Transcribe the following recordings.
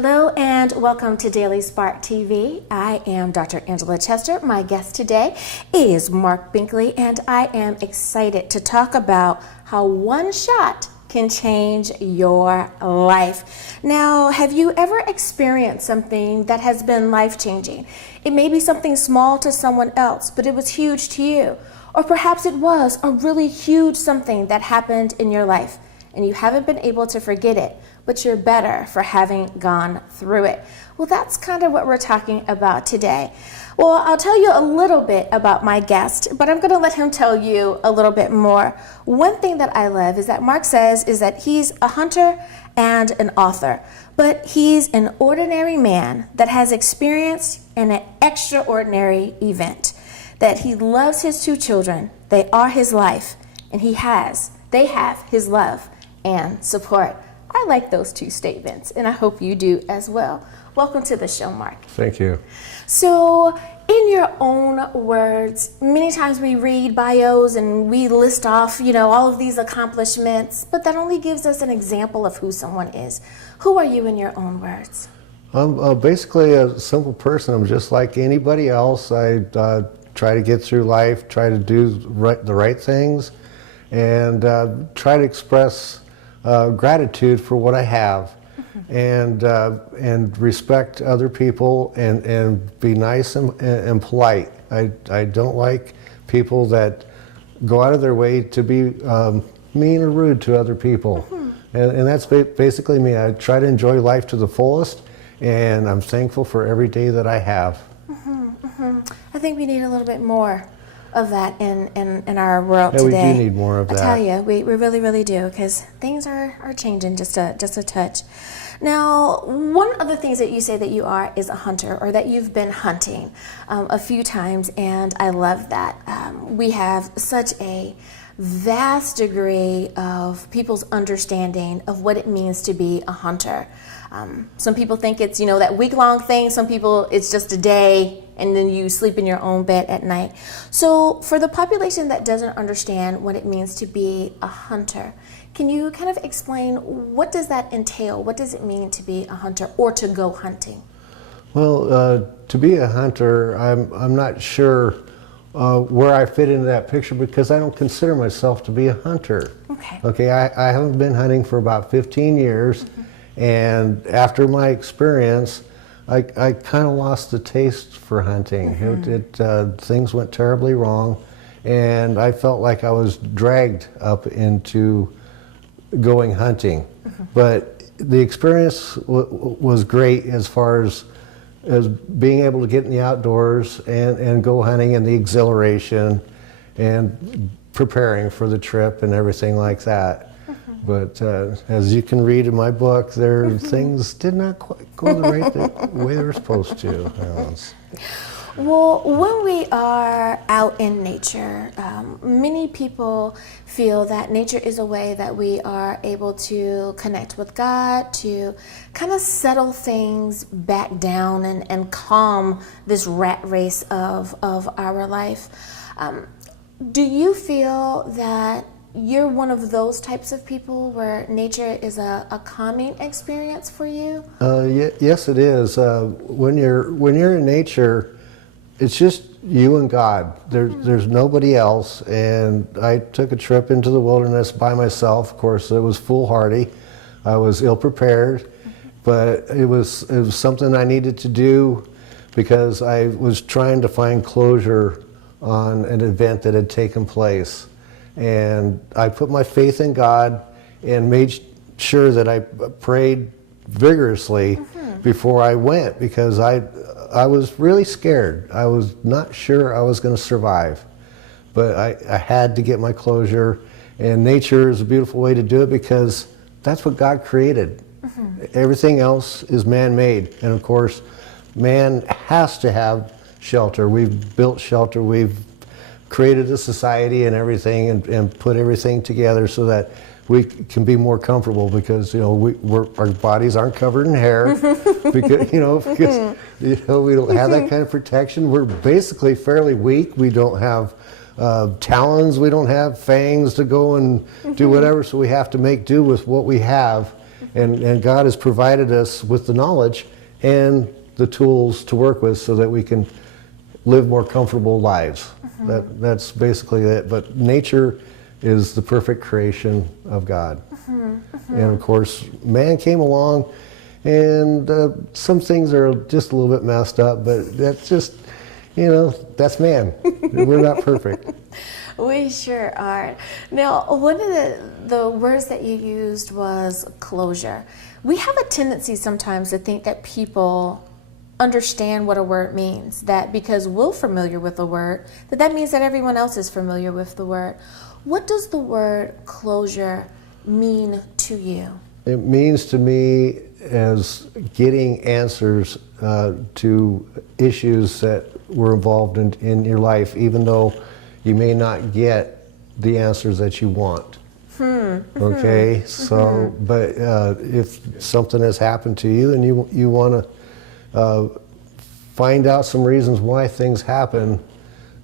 Hello and welcome to Daily Spark TV. I am Dr. Angela Chester. My guest today is Mark Binkley, and I am excited to talk about how one shot can change your life. Now, have you ever experienced something that has been life-changing? It may be something small to someone else, but it was huge to you. Or perhaps it was a really huge something that happened in your life, and you haven't been able to forget it, but you're better for having gone through it. Well, that's kind of what we're talking about today. Well, I'll tell you a little bit about my guest, but I'm going to let him tell you a little bit more. One thing that I love is that Mark says is that he's a hunter and an author, but he's an ordinary man that has experienced an extraordinary event, that he loves his two children, they are his life, and they have his love and support. I like those two statements, and I hope you do as well. Welcome to the show, Mark. Thank you. So, in your own words, many times we read bios and we list off, all of these accomplishments, but that only gives us an example of who someone is. Who are you in your own words? I'm basically a simple person. I'm just like anybody else. I try to get through life, try to do the right things, and try to express gratitude for what I have, and respect other people, and be nice and polite. I don't like people that go out of their way to be mean or rude to other people. And that's basically me. I try to enjoy life to the fullest, and I'm thankful for every day that I have. I think we need a little bit more of that in our world today. Yeah, we do need more of that. I tell you, we really, really do, because things are changing just a touch. Now, one of the things that you say that you are is a hunter, or that you've been hunting a few times, and I love that. We have such a vast degree of people's understanding of what it means to be a hunter. Some people think it's, that week-long thing. Some people, it's just a day, and then you sleep in your own bed at night. So for the population that doesn't understand what it means to be a hunter, can you kind of explain, what does that entail? What does it mean to be a hunter or to go hunting? Well, to be a hunter, I'm not sure where I fit into that picture, because I don't consider myself to be a hunter. Okay, I haven't been hunting for about 15 years, and after my experience, I kind of lost the taste for hunting. Things went terribly wrong, and I felt like I was dragged up into going hunting. But the experience was great, as far as being able to get in the outdoors and go hunting, and the exhilaration and preparing for the trip and everything like that. But as you can read in my book, things did not quite go the right way they were supposed to. Well, when we are out in nature, many people feel that nature is a way that we are able to connect with God, to kind of settle things back down and calm this rat race of our life. Do you feel that you're one of those types of people where nature is a calming experience for you? Yes, it is. When you're in nature, it's just you and God. There's nobody else. And I took a trip into the wilderness by myself. Of course, it was foolhardy. I was ill-prepared, but it was something I needed to do, because I was trying to find closure on an event that had taken place. And I put my faith in God and made sure that I prayed vigorously before I went, because I was really scared. I was not sure I was going to survive, but I had to get my closure. And nature is a beautiful way to do it, because that's what God created. Everything else is man-made, and of course man has to have shelter. We've built shelter, we've created a society and everything, and put everything together so that we can be more comfortable, because our bodies aren't covered in hair, because we don't have that kind of protection. We're basically fairly weak. We don't have talons. We don't have fangs to go and do whatever. So we have to make do with what we have, And God has provided us with the knowledge and the tools to work with so that we can live more comfortable lives. That's basically it. But nature is the perfect creation of God. And of course, man came along, and some things are just a little bit messed up, but that's just, that's man. We're not perfect. We sure are. Now, one of the words that you used was closure. We have a tendency sometimes to think that people understand what a word means, that because we're familiar with the word, that means that everyone else is familiar with the word. What does the word closure mean to you? It means to me as getting answers to issues that were involved in your life, even though you may not get the answers that you want. Okay, so but if something has happened to you and you want to find out some reasons why things happen,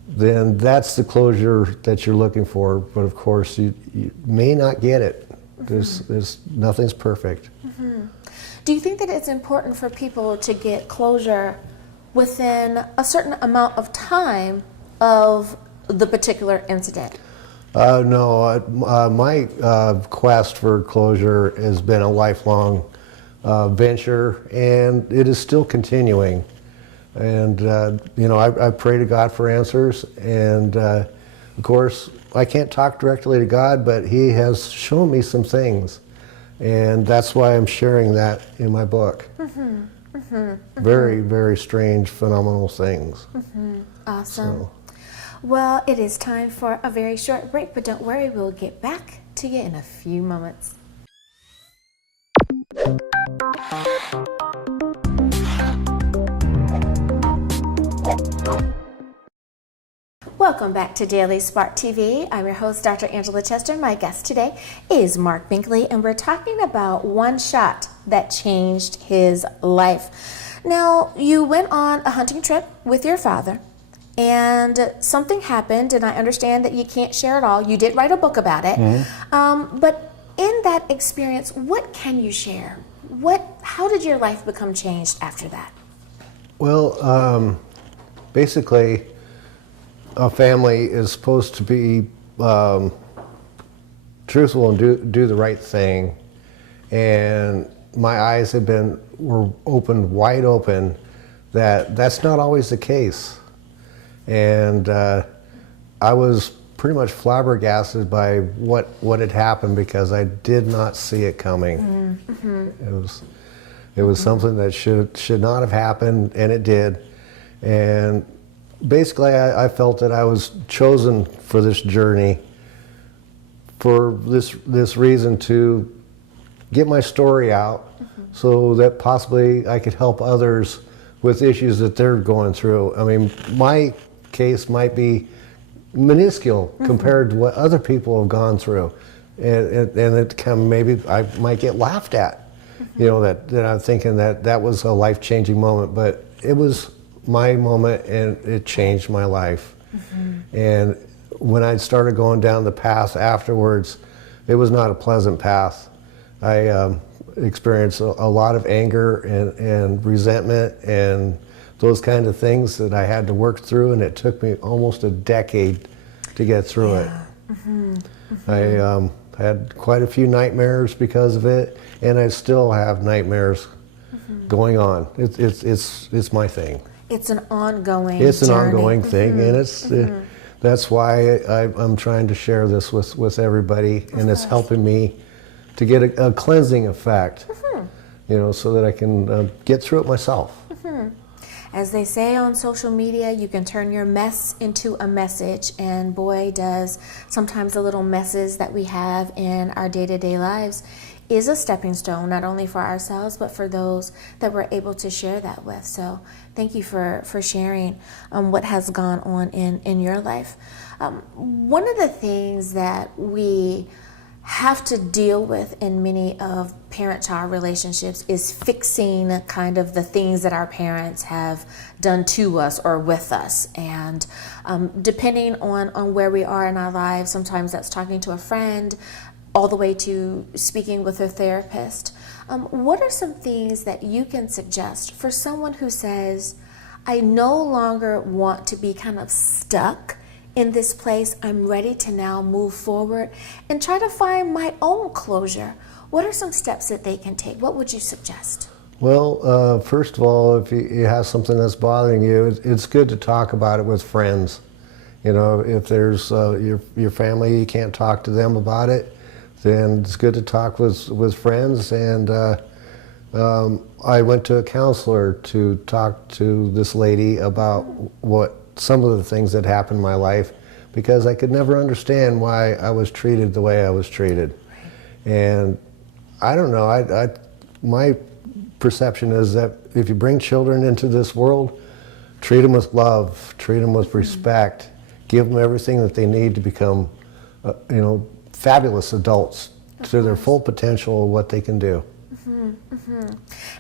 then that's the closure that you're looking for. But of course, you may not get it. There's nothing's perfect. Do you think that it's important for people to get closure within a certain amount of time of the particular incident? No, my quest for closure has been a lifelong venture, and it is still continuing. And I pray to God for answers, and of course I can't talk directly to God, but He has shown me some things, and that's why I'm sharing that in my book. Very, very strange, phenomenal things. Awesome. So. Well, it is time for a very short break, but don't worry, we'll get back to you in a few moments. Welcome back to Daily Spark TV. I'm your host, Dr. Angela Chester. My guest today is Mark Binkley, and we're talking about one shot that changed his life. Now, you went on a hunting trip with your father, and something happened, and I understand that you can't share it all. You did write a book about it. But in that experience, what can you share? How did your life become changed after that? Well, basically, a family is supposed to be truthful and do the right thing. And my eyes were opened wide open that that's not always the case. And I was pretty much flabbergasted by what had happened because I did not see it coming. It was something that should not have happened, and it did. And basically, I felt that I was chosen for this journey for this reason to get my story out, so that possibly I could help others with issues that they're going through. I mean, my case might be minuscule compared to what other people have gone through, and it kind of maybe I might get laughed at. That I'm thinking that was a life-changing moment, but it was my moment, and it changed my life. And when I started going down the path afterwards, it was not a pleasant path. I experienced a lot of anger and resentment and those kind of things that I had to work through, and it took me almost a decade to get through it. I had quite a few nightmares because of it, and I still have nightmares going on. It's my thing. It's an ongoing It's an journey. ongoing thing, and it's that's why I'm trying to share this with everybody, and it's helping me to get a cleansing effect, so that I can get through it myself. As they say on social media, you can turn your mess into a message, and boy, does sometimes the little messes that we have in our day-to-day lives is a stepping stone, not only for ourselves, but for those that we're able to share that with. So thank you for sharing what has gone on in your life. One of the things that we have to deal with in many of parent-child relationships is fixing kind of the things that our parents have done to us or with us. And depending on where we are in our lives, sometimes that's talking to a friend, all the way to speaking with a therapist. What are some things that you can suggest for someone who says, I no longer want to be kind of stuck in this place. I'm ready to now move forward and try to find my own closure. What are some steps that they can take? What would you suggest? Well, first of all, if you have something that's bothering you, it's good to talk about it with friends. You know, if there's your family, you can't talk to them about it, then it's good to talk with friends. And I went to a counselor to talk to this lady about what some of the things that happened in my life, because I could never understand why I was treated the way I was treated. And I don't know, my perception is that if you bring children into this world, treat them with love, treat them with respect, give them everything that they need to become, fabulous adults to their full potential of what they can do. And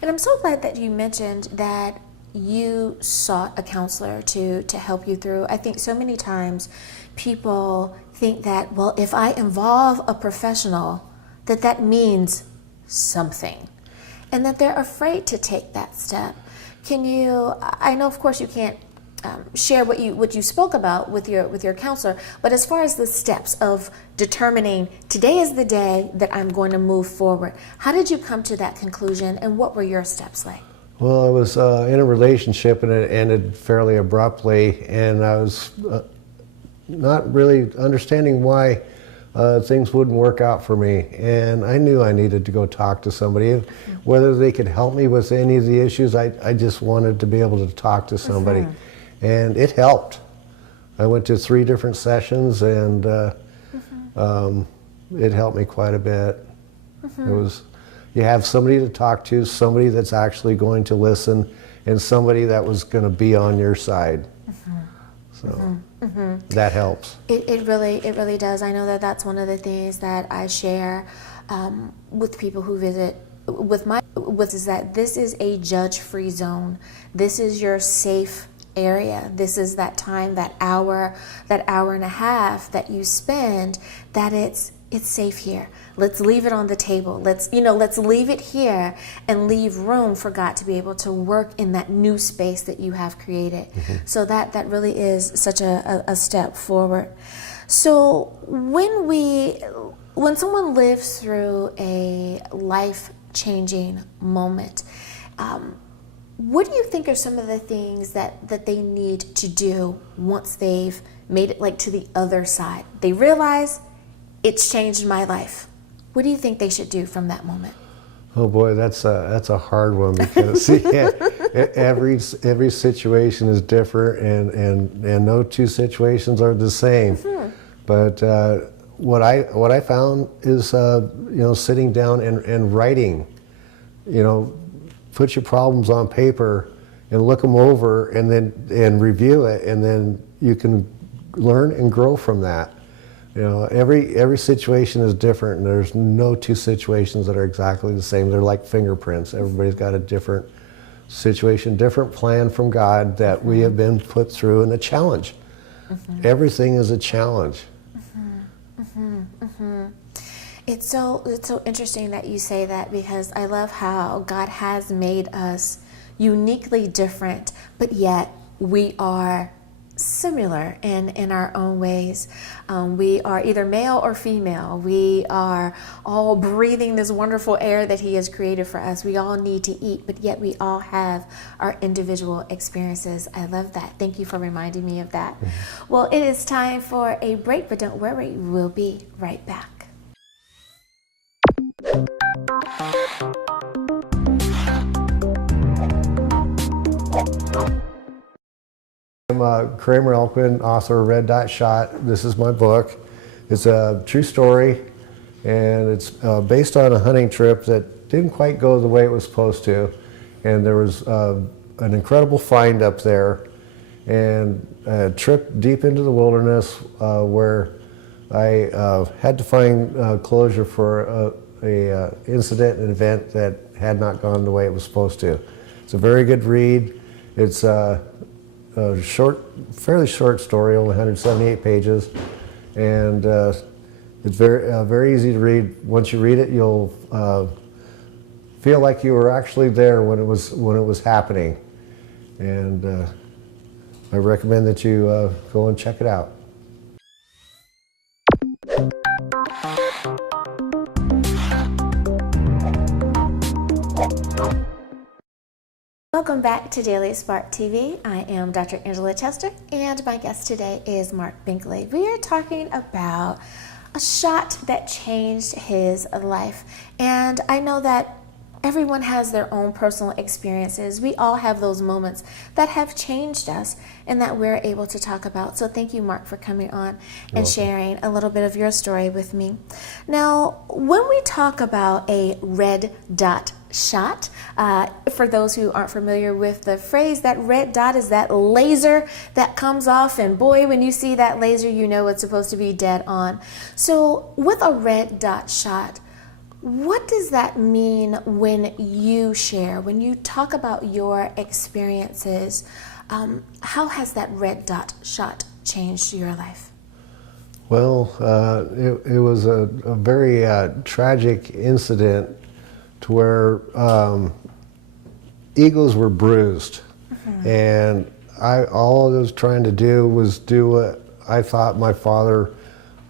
I'm so glad that you mentioned that you sought a counselor to help you through. I think so many times people think that, well, if I involve a professional, that means something, and that they're afraid to take that step. Can you, I know of course you can't share what you spoke about with your counselor, but as far as the steps of determining today is the day that I'm going to move forward, how did you come to that conclusion, and what were your steps like? Well, I was in a relationship and it ended fairly abruptly, and I was not really understanding why things wouldn't work out for me, and I knew I needed to go talk to somebody. Whether they could help me with any of the issues, I just wanted to be able to talk to somebody. And it helped. I went to 3 different sessions, and it helped me quite a bit. It was, you have somebody to talk to, somebody that's actually going to listen, and somebody that was going to be on your side. So that helps. It really does. I know that that's one of the things that I share with people who visit is that this is a judge-free zone. This is your safe area. This is that time, that hour and a half that you spend, that it's safe here. Let's leave it on the table. Let's leave it here and leave room for God to be able to work in that new space that you have created. So that really is such a step forward. So when someone lives through a life-changing moment, what do you think are some of the things that they need to do once they've made it like to the other side? They realize it's changed my life. What do you think they should do from that moment? Oh boy, that's a hard one, because every situation is different, and no two situations are the same. But what I found is sitting down and writing. Put your problems on paper and look them over, and review it, and then you can learn and grow from that. Every situation is different, and there's no two situations that are exactly the same. They're like fingerprints. Everybody's got a different situation, different plan from God that we have been put through, and a challenge. Everything is a challenge. It's so interesting that you say that, because I love how God has made us uniquely different, but yet we are similar in our own ways. We are either male or female. We are all breathing this wonderful air that He has created for us. We all need to eat, but yet we all have our individual experiences. I love that. Thank you for reminding me of that. Well, it is time for a break, but don't worry, we'll be right back. I'm Kramer Elquin, author of Red Dot Shot. This is my book. It's a true story, and it's based on a hunting trip that didn't quite go the way it was supposed to. And there was an incredible find up there, and a trip deep into the wilderness where I had to find closure for a incident, an event that had not gone the way it was supposed to. It's a very good read. It's a fairly short story, only 178 pages, and It's very easy to read. Once you read it, you'll feel like you were actually there when it was happening. And I recommend that you go and check it out. Welcome back to Daily Spark TV. I am Dr. Angela Chester, and my guest today is Mark Binkley. We are talking about a shot that changed his life. And I know that everyone has their own personal experiences. We all have those moments that have changed us and that we're able to talk about. So thank you, Mark, for coming on and sharing a little bit of your story with me. Now, when we talk about a red dot shot, for those who aren't familiar with the phrase, that red dot is that laser that comes off, and boy, when you see that laser, you know it's supposed to be dead on. So with a red dot shot, what does that mean when you share, when you talk about your experiences? How has that red dot shot changed your life? Well, it was a very tragic incident to where egos were bruised. And all I was trying to do was do what I thought my father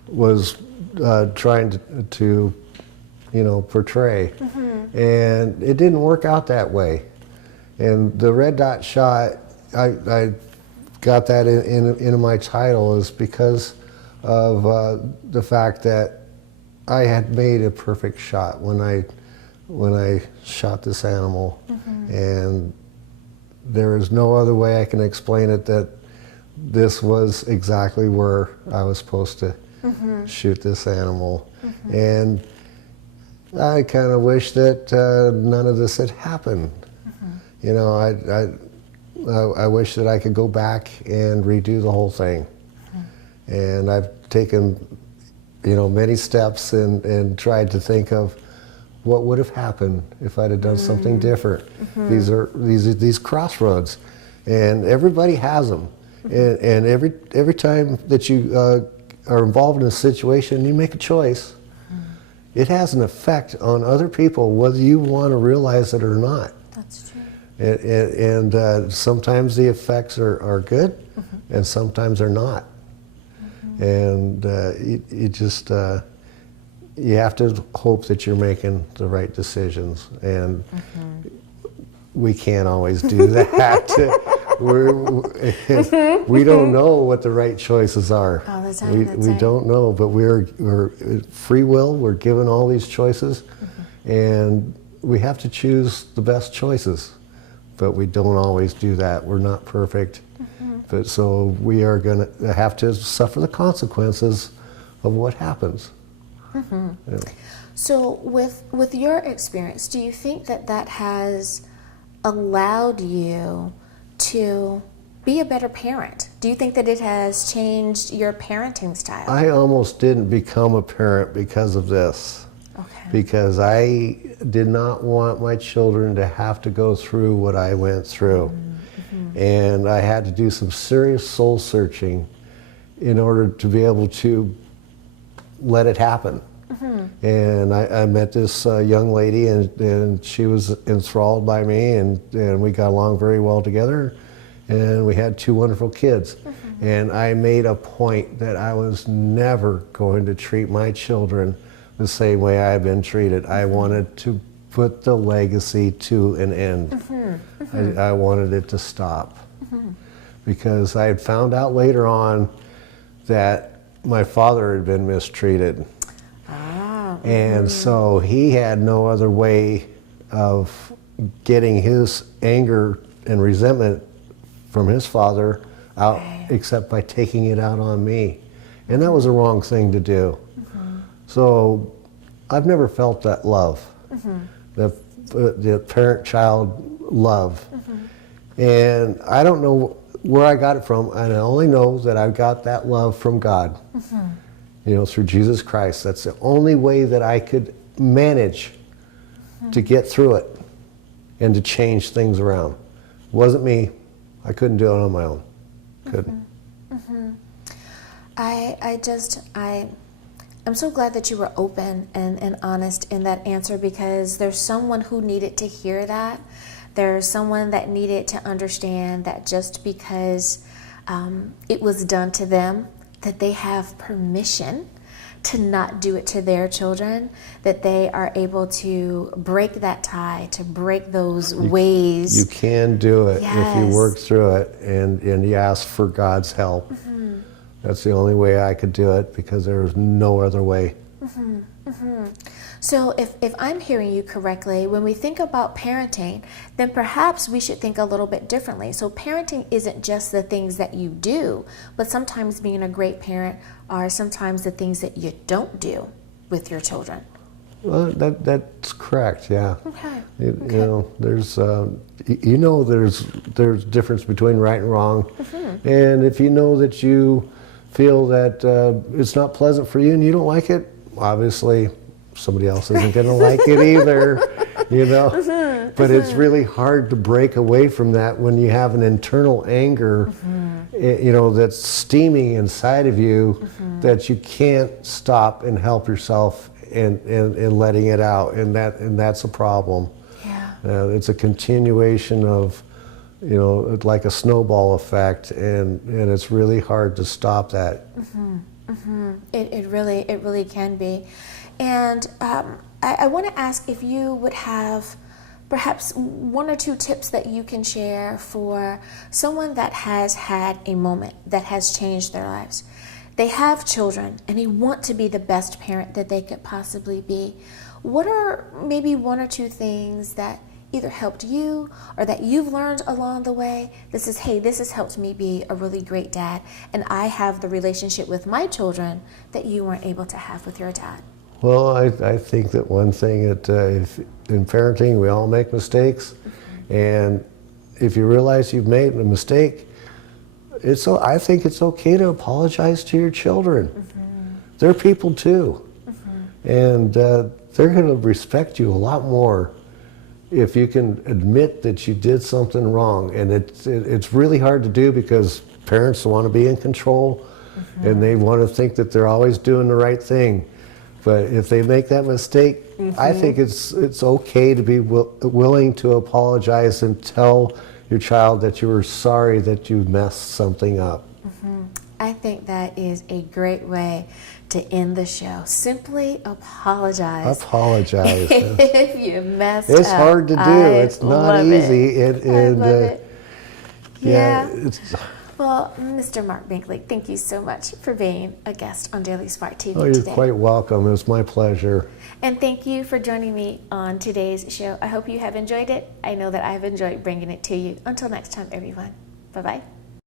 was trying to portray. And it didn't work out that way. And the red dot shot, I got that into my title is because of the fact that I had made a perfect shot when I shot this animal. And there is no other way I can explain it that this was exactly where I was supposed to shoot this animal. And I kind of wish that none of this had happened. I wish that I could go back and redo the whole thing. And I've taken, many steps and tried to think of what would have happened if I'd have done something different. These crossroads, and everybody has them. And every time that you are involved in a situation, you make a choice. It has an effect on other people, whether you want to realize it or not. That's true. And sometimes the effects are good, and sometimes they're not. And you just you have to hope that you're making the right decisions, and we can't always do that. We don't know what the right choices are. All the time. We don't know, but we're free will. We're given all these choices, and we have to choose the best choices. But we don't always do that. We're not perfect. But so we are going to have to suffer the consequences of what happens. Yeah. So with your experience, do you think that has allowed you to be a better parent? Do you think that it has changed your parenting style? I almost didn't become a parent because of this. Okay. Because I did not want my children to have to go through what I went through. And I had to do some serious soul searching in order to be able to let it happen. And I met this young lady, and she was enthralled by me, and we got along very well together, and we had 2 wonderful kids. And I made a point that I was never going to treat my children the same way I've been treated. I wanted to put the legacy to an end. I wanted it to stop. Because I had found out later on that my father had been mistreated. And so he had no other way of getting his anger and resentment from his father out except by taking it out on me. And that was a wrong thing to do. So I've never felt that love, the parent-child love. And I don't know where I got it from, and I only know that I got that love from God, through Jesus Christ. That's the only way that I could manage to get through it and to change things around. It wasn't me. I couldn't do it on my own. Couldn't. I'm so glad that you were open and honest in that answer, because there's someone who needed to hear that. There's someone that needed to understand that just because it was done to them, that they have permission to not do it to their children, that they are able to break that tie, to break those ways. You can do it if you Yes. work through it and you ask for God's help. That's the only way I could do it, because there was no other way. So if I'm hearing you correctly, when we think about parenting, then perhaps we should think a little bit differently. So parenting isn't just the things that you do, but sometimes being a great parent are sometimes the things that you don't do with your children. Well, that's correct, yeah. Okay. You know, there's there's difference between right and wrong. And if you know that you feel that it's not pleasant for you and you don't like it, obviously somebody else isn't going to like it either, you know. But it's really hard to break away from that when you have an internal anger, you know, that's steaming inside of you, that you can't stop and help yourself in letting it out, and that's a problem. Yeah. It's a continuation of, you know, like a snowball effect, and it's really hard to stop that. It really can be. And I want to ask if you would have perhaps one or two tips that you can share for someone that has had a moment that has changed their lives. They have children and they want to be the best parent that they could possibly be. What are maybe one or two things that either helped you or that you've learned along the way? This has helped me be a really great dad, and I have the relationship with my children that you weren't able to have with your dad. Well, I think that one thing that if in parenting we all make mistakes, and if you realize you've made a mistake, I think it's okay to apologize to your children. They're people too, and they're going to respect you a lot more if you can admit that you did something wrong. And it's really hard to do, because parents want to be in control, and they want to think that they're always doing the right thing. But if they make that mistake, I think it's okay to be willing to apologize and tell your child that you were sorry that you messed something up. I think that is a great way to end the show. Simply apologize. Apologize. If you messed up. It's hard to do. It's not easy. I love it. Yeah. It's, Well, Mr. Mark Binkley, thank you so much for being a guest on Daily Spark TV oh, you're today. quite welcome. It was my pleasure. And thank you for joining me on today's show. I hope you have enjoyed it. I know that I've enjoyed bringing it to you. Until next time, everyone. Bye-bye.